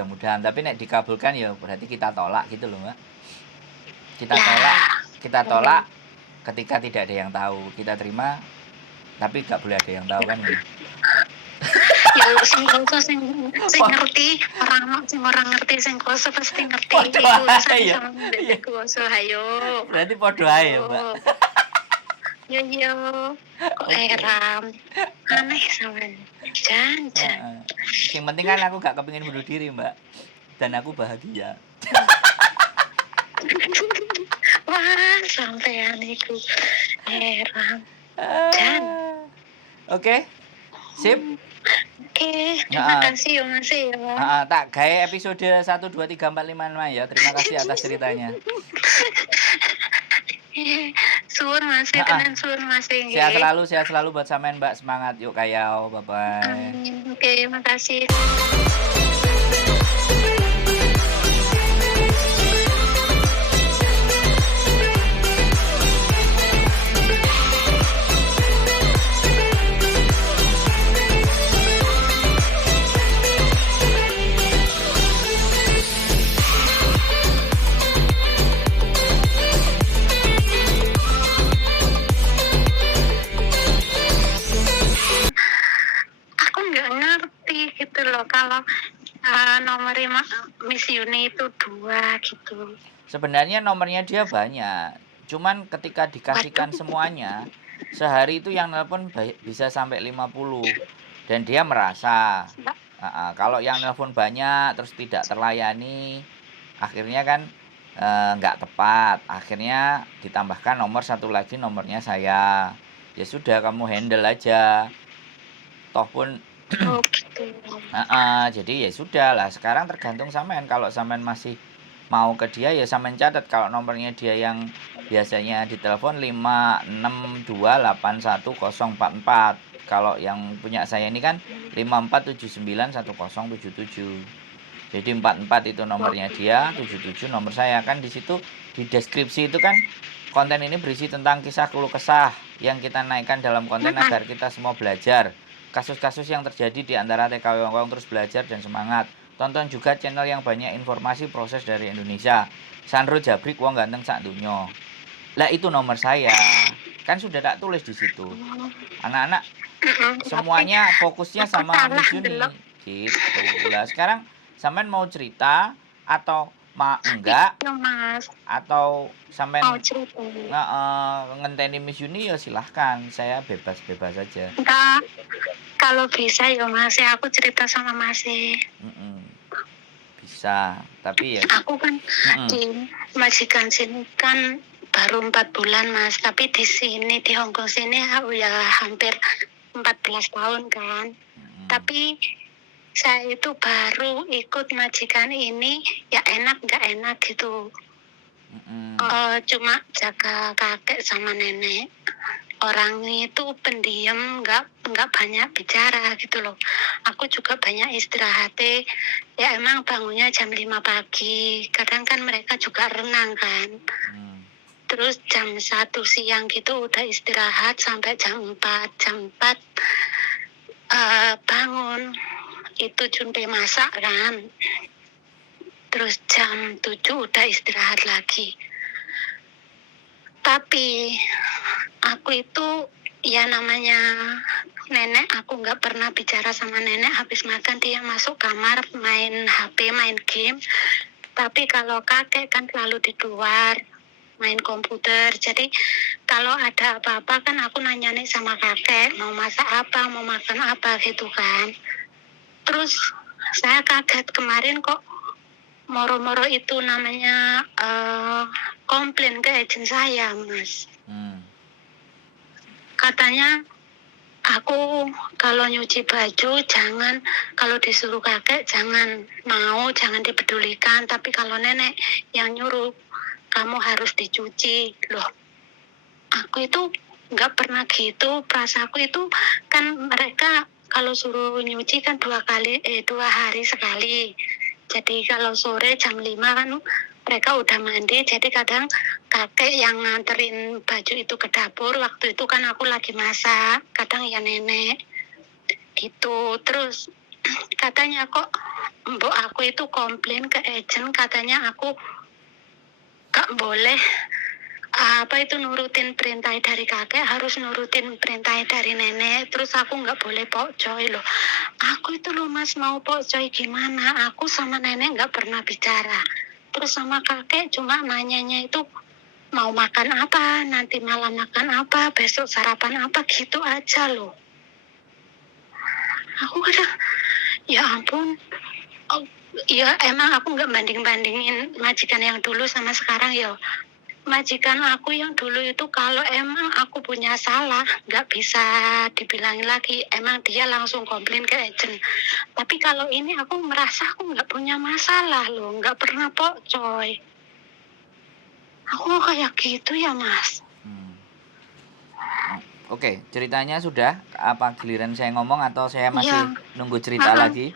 mudah-mudahan. Tapi nek dikabulkan ya berarti kita tolak gitu loh, Mbak. Kita tolak ketika tidak ada yang tahu. Kita terima tapi nggak boleh ada yang tahu kan gitu. Ya sing ngerti orang ngerti sing kuasa pasti ngerti Podo iku ae ya. sama ndek kuasa ayo. Berarti podo ae ya, Mbak. Yo kok heran. Aneh sampean. Jangan. Yang penting kan aku gak kepingin bunuh diri, Mbak. Dan aku bahagia. Wah, sampean iku heran. Oke. Sip. Oke, terima kasih ya Mas ya. Tak gawe episode 1 2 3 4 5 6 ya. Terima kasih atas ceritanya. Suwun Mas, tenan suwun Mas. Sehat selalu buat sampean Mbak. Semangat yuk kayau. Bye bye. Oke, makasih. Kalau nomor Miss Yuni itu 2 gitu. Sebenarnya nomornya dia banyak. Cuman ketika dikasihkan semuanya, sehari itu yang nelpon bisa sampai 50. Dan dia merasa kalau yang nelpon banyak terus tidak terlayani, akhirnya kan nggak tepat. Akhirnya ditambahkan nomor satu lagi, nomornya saya. Ya sudah, kamu handle aja. Toh pun jadi ya sudah lah, sekarang tergantung sampean. Kalau sampean masih mau ke dia ya sampean catat kalau nomornya dia yang biasanya ditelepon 562810044. Kalau yang punya saya ini kan 54791077. Jadi 44 itu nomornya dia, 77 nomor saya. Kan di situ di deskripsi itu kan konten ini berisi tentang kisah keluh kesah yang kita naikkan dalam konten agar kita semua belajar. Kasus-kasus yang terjadi di antara TKW Hongkong terus belajar dan semangat. Tonton juga channel yang banyak informasi proses dari Indonesia. Sandro Jabrik wong ganteng sak dunyo. Lah itu nomor saya. Kan sudah tak tulis di situ. Anak-anak semuanya fokusnya sama Miss Yuni. Gitu. Lah sekarang sampean mau cerita atau enggak? Atau sampean ngenteni Miss Yuni ya silahkan. Saya bebas-bebas saja. Enggak. Kalau bisa ya Mas, aku cerita sama Mas. Bisa, tapi ya aku kan di majikan sini kan baru 4 bulan Mas, tapi di sini di Hongkong sini aku ya hampir 14 tahun kan. Tapi saya itu baru ikut majikan ini ya enak nggak enak gitu. Cuma jaga kakek sama nenek. Orangnya itu pendiam, nggak banyak bicara gitu loh. Aku juga banyak istirahat. Ya emang bangunnya jam 5 pagi. Kadang kan mereka juga renang kan. Terus jam 1 siang gitu udah istirahat sampai jam 4. Jam 4 bangun. Itu junpe masak kan. Terus jam 7 udah istirahat lagi. Tapi aku itu ya namanya nenek, aku nggak pernah bicara sama nenek. Habis makan dia masuk kamar main HP, main game. Tapi kalau kakek kan selalu di luar main komputer. Jadi kalau ada apa-apa kan aku nanya nih sama kakek mau masak apa, mau makan apa gitu kan. Terus saya kaget kemarin kok moro-moro itu namanya komplain ke agen saya Mas. Katanya aku kalau nyuci baju jangan, kalau disuruh kakek jangan mau, jangan dipedulikan, tapi kalau nenek yang nyuruh kamu harus dicuci. Loh, aku itu nggak pernah gitu. Perasaanku itu kan mereka kalau suruh nyuci kan 2 hari sekali. Jadi kalau sore jam 5 kan mereka udah mandi, jadi kadang kakek yang nganterin baju itu ke dapur. Waktu itu kan aku lagi masak, kadang ya nenek gitu. Terus katanya kok mbok aku itu komplain ke agent, katanya aku gak boleh apa itu nurutin perintah dari kakek, harus nurutin perintah dari nenek. Terus aku nggak boleh pokcoy loh. Aku itu loh Mas, mau pokcoy gimana? Aku sama nenek nggak pernah bicara. Terus sama kakek cuma nanyanya itu mau makan apa, nanti malam makan apa, besok sarapan apa, gitu aja loh. Aku kadang, ya ampun. Oh, ya emang aku nggak banding-bandingin majikan yang dulu sama sekarang ya. Majikan aku yang dulu itu kalau emang aku punya salah nggak bisa dibilangin lagi, emang dia langsung komplain ke agent. Tapi kalau ini aku merasa aku nggak punya masalah loh, nggak pernah pokcoy. Aku kayak gitu ya Mas. Oke, ceritanya sudah. Apa giliran saya ngomong atau saya masih Ya, nunggu cerita lagi?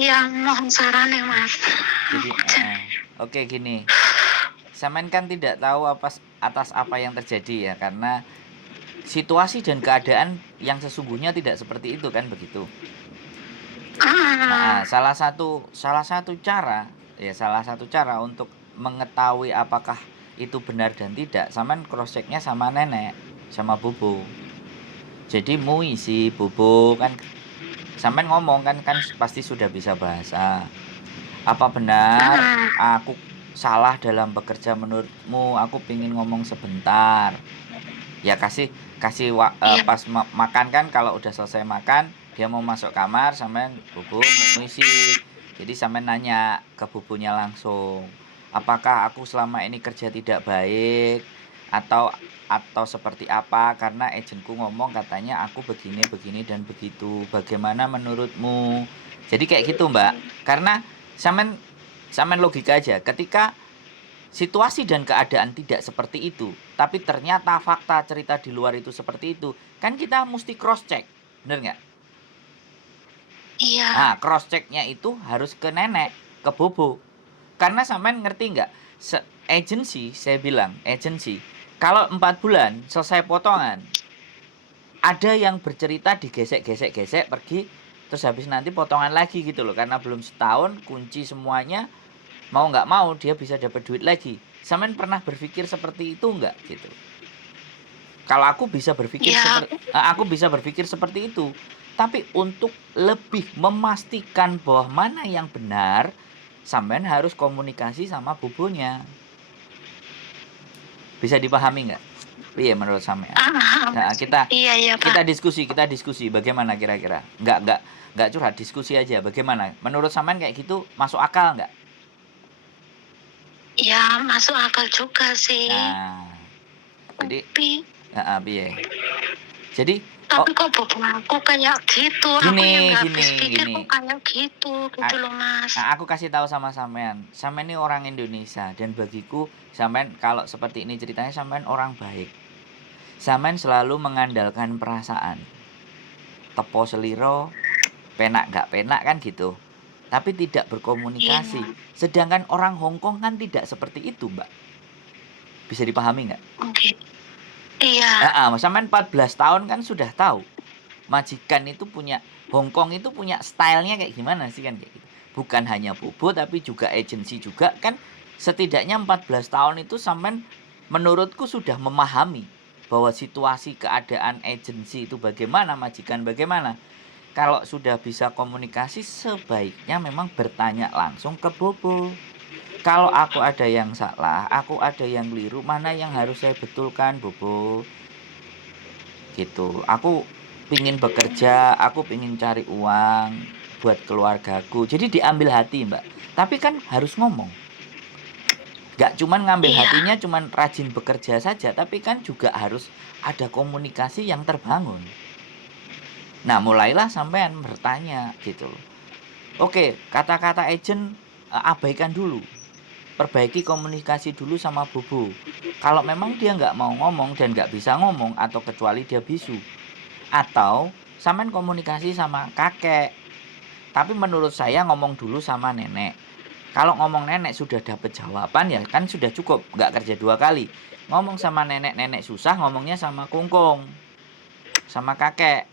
ya mohon saran ya Mas. Jadi, oke gini. Sampean kan tidak tahu atas apa yang terjadi ya, karena situasi dan keadaan yang sesungguhnya tidak seperti itu kan, begitu. Nah, salah satu cara untuk mengetahui apakah itu benar dan tidak, sampean cross checknya sama nenek, sama bobo. Jadi si bobo kan, sampean ngomong kan pasti sudah bisa bahasa. Apa benar aku salah dalam bekerja menurutmu? Aku pingin ngomong sebentar. Ya kasih pas makan kan, kalau udah selesai makan dia mau masuk kamar, sampean bobo misi. Jadi sampean nanya ke bobonya langsung, apakah aku selama ini kerja tidak baik atau seperti apa, karena agentku ngomong katanya aku begini dan begitu, bagaimana menurutmu? Jadi kayak gitu Mbak, karena sampean logika aja, ketika situasi dan keadaan tidak seperti itu, tapi ternyata fakta cerita di luar itu seperti itu, kan kita mesti cross check, bener nggak? Iya. Nah, cross checknya itu harus ke nenek, ke bobo. Karena sampean ngerti nggak? Agency, saya bilang agency, kalau 4 bulan selesai potongan, ada yang bercerita digesek pergi, terus habis nanti potongan lagi gitu loh, karena belum setahun kunci semuanya, mau nggak mau dia bisa dapat duit lagi. Sampean pernah berpikir seperti itu nggak gitu? Kalau aku bisa berpikir seperti itu. Tapi untuk lebih memastikan bahwa mana yang benar, sampean harus komunikasi sama bobonya. Bisa dipahami nggak? Iya menurut sampean. Nah, kita diskusi bagaimana kira-kira? Nggak curhat, diskusi aja bagaimana? Menurut sampean kayak gitu masuk akal nggak? Ya masuk akal juga sih. Nah, jadi tapi kok bobo aku kayak gitu, aku yang nggak habis pikir kok kayak gitu loh Mas. Nah, aku kasih tahu sama sampean ini orang Indonesia, dan bagiku sampean kalau seperti ini ceritanya, sampean orang baik. Sampean selalu mengandalkan perasaan, tepo seliro, penak nggak penak kan gitu, tapi tidak berkomunikasi. Sedangkan orang Hongkong kan tidak seperti itu Mbak. Bisa dipahami nggak? Iya. Sampean 14 tahun kan sudah tahu majikan itu punya, Hongkong itu punya stylenya kayak gimana sih kan, kayak gitu. Bukan hanya bobo tapi juga agensi juga kan. Setidaknya 14 tahun itu sampean menurutku sudah memahami bahwa situasi keadaan agensi itu bagaimana, majikan bagaimana. Kalau sudah bisa komunikasi, sebaiknya memang bertanya langsung ke bobo. Kalau aku ada yang salah, aku ada yang keliru, mana yang harus saya betulkan bobo, gitu. Aku pingin bekerja, aku pingin cari uang buat keluargaku, jadi diambil hati Mbak. Tapi kan harus ngomong, gak cuman ngambil hatinya, cuman rajin bekerja saja, tapi kan juga harus ada komunikasi yang terbangun. Nah mulailah sampean bertanya gitu. Oke, kata-kata agent abaikan dulu, perbaiki komunikasi dulu sama bobo. Kalau memang dia nggak mau ngomong dan nggak bisa ngomong, atau kecuali dia bisu, atau sampean komunikasi sama kakek. Tapi menurut saya ngomong dulu sama nenek. Kalau ngomong nenek sudah dapat jawaban, ya kan sudah cukup, nggak kerja 2 kali. Ngomong sama nenek susah, ngomongnya sama kungkung, sama kakek.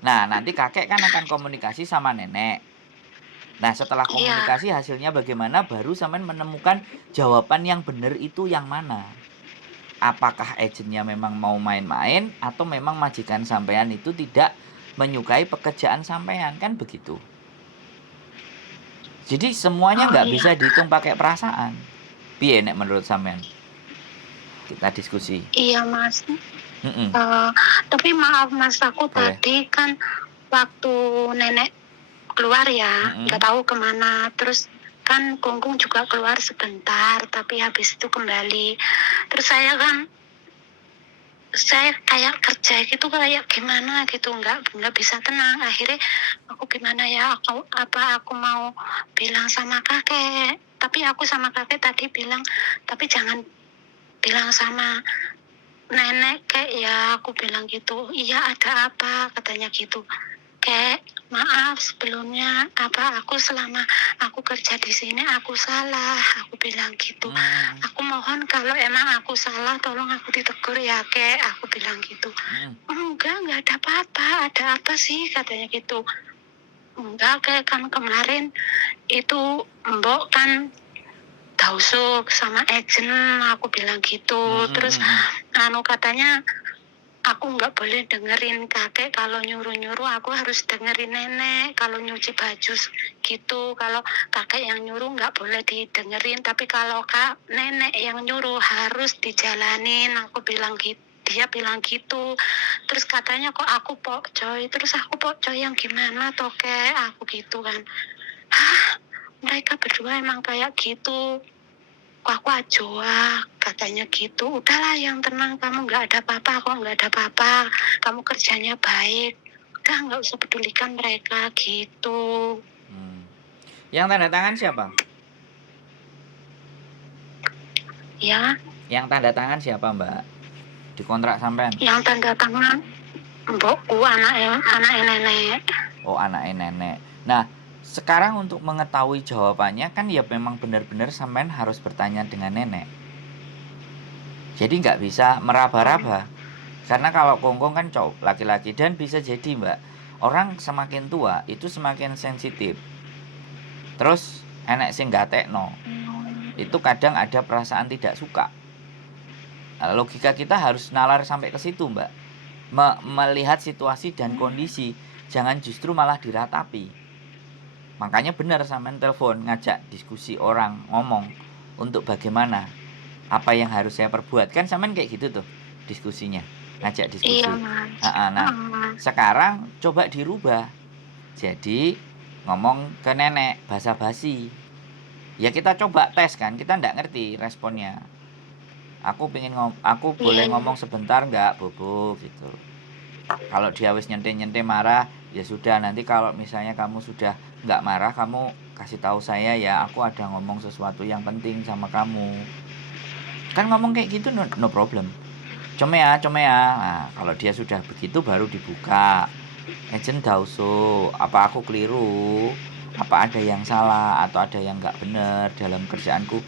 Nah nanti kakek kan akan komunikasi sama nenek. Nah, setelah Iya. komunikasi hasilnya bagaimana, baru sampean menemukan jawaban yang benar itu yang mana. Apakah agentnya memang mau main-main atau memang majikan sampean itu tidak menyukai pekerjaan sampean, kan begitu. Jadi semuanya Oh nggak iya. bisa dihitung pakai perasaan. Piye nek menurut sampean? Kita diskusi. Iya Mas. Mm-mm. Tapi maaf Mas, aku Boleh. tadi kan waktu nenek keluar ya, Mm-mm. nggak tahu kemana. Terus kan Kungkung juga keluar sebentar, tapi habis itu kembali. Terus saya kayak kerja gitu, kayak gimana gitu, nggak bisa tenang. Akhirnya aku gimana ya, aku mau bilang sama kakek. Tapi aku sama kakek tadi bilang, tapi jangan bilang sama nenek kayak ya, aku bilang gitu. Iya, ada apa katanya gitu. Kayak maaf sebelumnya, aku selama aku kerja di sini aku salah, aku bilang gitu. Aku mohon kalau emang aku salah tolong aku ditegur ya kek, aku bilang gitu. Enggak ada apa-apa. Ada apa sih katanya gitu. Enggak, kayak kan kemarin itu Mbok kan tausuk sama agent, aku bilang gitu. Terus katanya aku nggak boleh dengerin kakek kalau nyuruh-nyuruh, aku harus dengerin nenek kalau nyuci baju gitu. Kalau kakek yang nyuruh nggak boleh didengerin, tapi kalau nenek yang nyuruh harus dijalanin, aku bilang gitu. Dia bilang gitu. Terus katanya kok aku pokcoy. Terus aku pokcoy yang gimana toh kek, aku gitu kan. Mereka berdua emang kayak gitu. Kok aku ajoa katanya gitu. Udahlah yang tenang, kamu nggak ada apa-apa, kok nggak ada apa-apa, kamu kerjanya baik, udah nggak usah pedulikan mereka gitu. Yang tanda tangan siapa? Ya. Yang tanda tangan siapa Mbak? Di kontrak sampean? Yang tanda tangan mbokku, anak nenek. Oh, anaknya nenek. Nah, sekarang untuk mengetahui jawabannya kan ya memang benar-benar sampean harus bertanya dengan nenek. Jadi nggak bisa meraba-raba. Karena kalau Kongkong kan cowok, laki-laki, dan bisa jadi Mbak, orang semakin tua itu semakin sensitif. Terus enek sing gatekno. Itu kadang ada perasaan tidak suka. Nah, logika kita harus nalar sampai ke situ Mbak. Melihat situasi dan kondisi, jangan justru malah diratapi. Makanya benar sampean telepon, ngajak diskusi orang, ngomong untuk bagaimana, apa yang harus saya perbuat. Kan sampean kayak gitu tuh diskusinya, ngajak diskusi. Iya Mas. Nah, sekarang coba dirubah. Jadi ngomong ke nenek basa-basi. Ya kita coba tes kan, kita nggak ngerti responnya. Aku boleh ngomong sebentar nggak, Bobo gitu. Kalau dia wis nyente marah, ya sudah, nanti kalau misalnya kamu sudah nggak marah, kamu kasih tahu saya ya, aku ada ngomong sesuatu yang penting sama kamu. Kan ngomong kayak gitu no problem. Cuma ya. Nah, kalau dia sudah begitu baru dibuka. Agent dauso, apa aku keliru? Apa ada yang salah atau ada yang nggak benar dalam kerjaanku?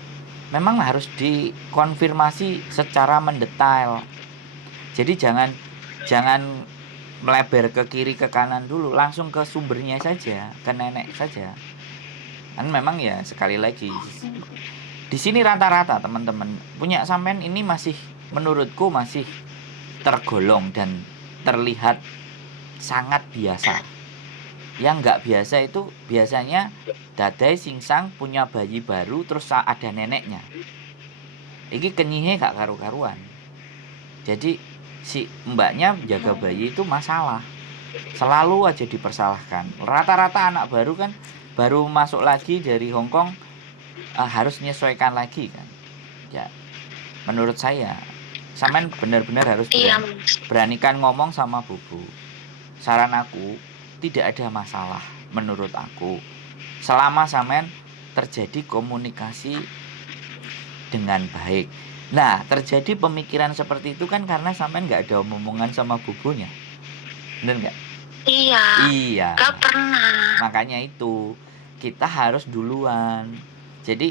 Memang harus dikonfirmasi secara mendetail. Jadi jangan melebar ke kiri ke kanan dulu, langsung ke sumbernya saja, ke nenek saja. Kan memang ya sekali lagi di sini rata-rata teman-teman punya sampean ini masih menurutku masih tergolong dan terlihat sangat biasa. Yang nggak biasa itu biasanya dadai singsang punya bayi baru terus ada neneknya. Iki kenyihe gak karu-karuan. Jadi si mbaknya jaga bayi itu masalah. Selalu aja dipersalahkan. Rata-rata anak baru kan baru masuk lagi dari Hong Kong harus menyesuaikan lagi kan. Ya, menurut saya sampean benar-benar harus beranikan ngomong sama Bubu. Saran aku, tidak ada masalah menurut aku selama sampean terjadi komunikasi dengan baik. Nah, terjadi pemikiran seperti itu kan karena sampean nggak ada omongan sama bubunya, bener nggak? Iya. Nggak pernah. Makanya itu kita harus duluan. Jadi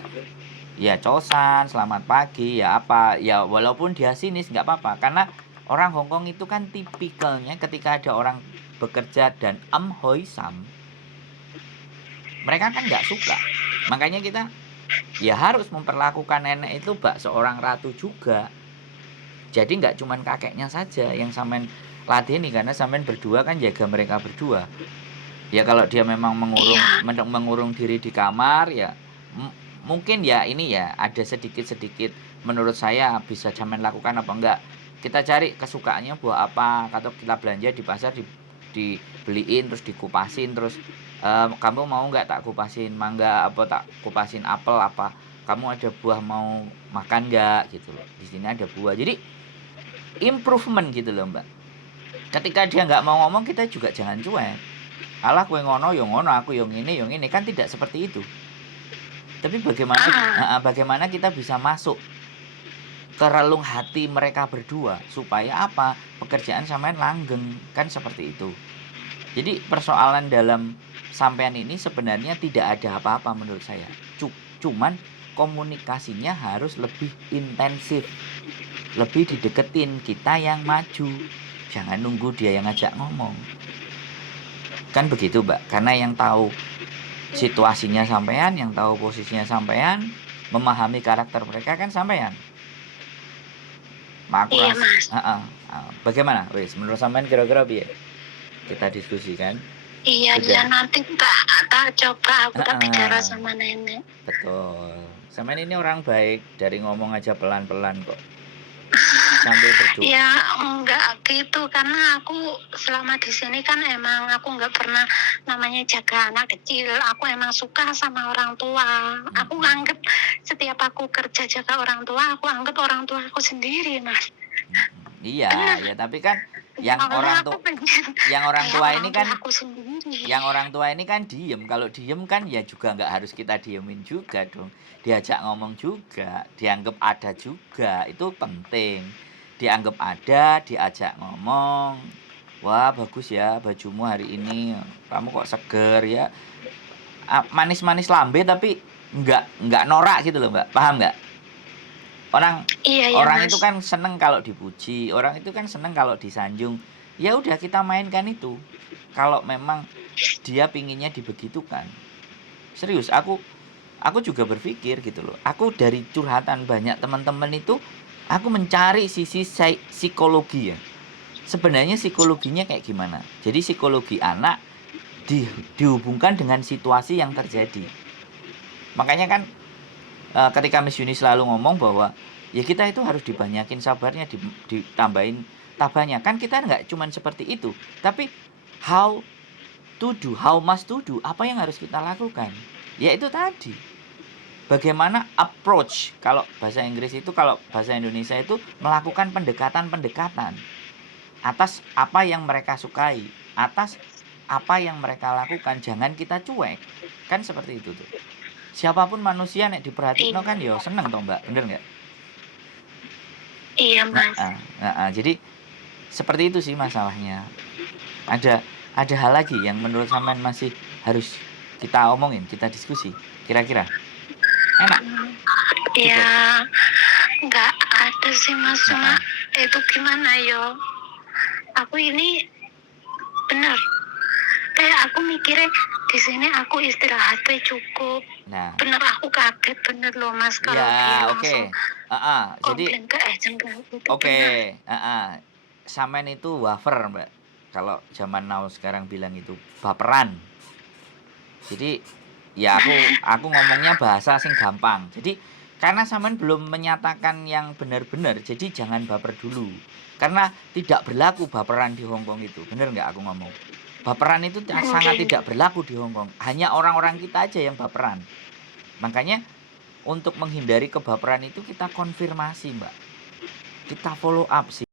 ya cosan, selamat pagi, ya apa, ya walaupun dia sinis nggak apa-apa, karena orang Hongkong itu kan tipikalnya ketika ada orang bekerja dan hoi sam, mereka kan nggak suka. Makanya kita ya harus memperlakukan nenek itu bak seorang ratu juga. Jadi nggak cuman kakeknya saja yang sampean ladeni, karena sampean berdua kan jaga mereka berdua. Ya kalau dia memang mengurung diri di kamar ya mungkin ya ini ya ada sedikit menurut saya bisa sampean lakukan apa enggak. Kita cari kesukaannya buah apa, atau kita belanja di pasar dibeliin terus dikupasin terus kamu mau nggak tak kupasin mangga apa tak kupasin apel apa, kamu ada buah mau makan nggak gitu loh, di sini ada buah, jadi improvement gitu loh mbak. Ketika dia nggak mau ngomong kita juga jangan cuek, alah kue ngono yo ngono aku yang ini kan tidak seperti itu. Tapi bagaimana kita bisa masuk ke relung hati mereka berdua supaya apa, pekerjaan sampean langgeng, kan seperti itu. Jadi persoalan dalam sampean ini sebenarnya tidak ada apa-apa menurut saya. Cuman komunikasinya harus lebih intensif, lebih dideketin, kita yang maju, jangan nunggu dia yang ngajak ngomong. Kan begitu mbak, karena yang tahu situasinya sampean, yang tahu posisinya sampean, memahami karakter mereka kan sampean. Iya mas. Bagaimana wes menurut sampean kira-kira biar kita diskusikan? Iya ya nanti tak coba aku tak bicara sama nenek. Betul, sampean ini orang baik, dari ngomong aja pelan-pelan kok sambil berdoa. Ya enggak gitu, karena aku selama di sini kan emang aku enggak pernah namanya jaga anak kecil. Aku emang suka sama orang tua. Aku anggap setiap aku kerja jaga orang tua, aku anggap orang tua aku sendiri mas. Iya ya, tapi kan yang orang tua ini kan diem. Kalau diem kan ya juga nggak harus kita diemin juga dong, diajak ngomong juga, dianggap ada juga, itu penting. Dianggap ada, diajak ngomong, wah bagus ya bajumu hari ini, kamu kok seger ya, manis-manis lambe tapi nggak norak gitu loh mbak, paham nggak? Orang itu kan seneng kalau dipuji, orang itu kan seneng kalau disanjung. Ya udah kita mainkan itu. Kalau memang dia pinginnya dibegitukan. Serius, aku juga berpikir gitu loh. Aku dari curhatan banyak teman-teman itu, aku mencari sisi psikologi ya. Sebenarnya psikologinya kayak gimana? Jadi psikologi anak dihubungkan dengan situasi yang terjadi. Makanya kan ketika Miss Yuni selalu ngomong bahwa ya kita itu harus dibanyakin sabarnya, ditambahin tabahnya. Kan kita nggak cuman seperti itu, tapi how must to do, apa yang harus kita lakukan. Ya itu tadi, bagaimana approach, kalau bahasa Inggris itu, kalau bahasa Indonesia itu melakukan pendekatan atas apa yang mereka sukai, atas apa yang mereka lakukan. Jangan kita cuek, kan seperti itu tuh. Siapapun manusia nek diperhatiin kan ya seneng toh mbak, bener nggak? Iya mas. Jadi seperti itu sih masalahnya. Ada hal lagi yang menurut sampean masih harus kita omongin, kita diskusi, kira-kira enak? Ya nggak ada sih mas, cuma itu gimana yo, aku ini bener kayak aku mikirnya di sini aku istirahatnya cukup. Nah, bener aku kaget bener loh mas kalau ya, dia langsung jadi ke agent gitu. Sampean itu wafer mbak, kalau zaman now sekarang bilang itu baperan. Jadi ya aku ngomongnya bahasa sing gampang. Jadi karena sampean belum menyatakan yang benar-benar, jadi jangan baper dulu. Karena tidak berlaku baperan di Hongkong itu, bener nggak aku ngomong? Baperan itu sangat tidak berlaku di Hongkong. Hanya orang-orang kita aja yang baperan. Makanya untuk menghindari kebaperan itu kita konfirmasi mbak, kita follow up sih.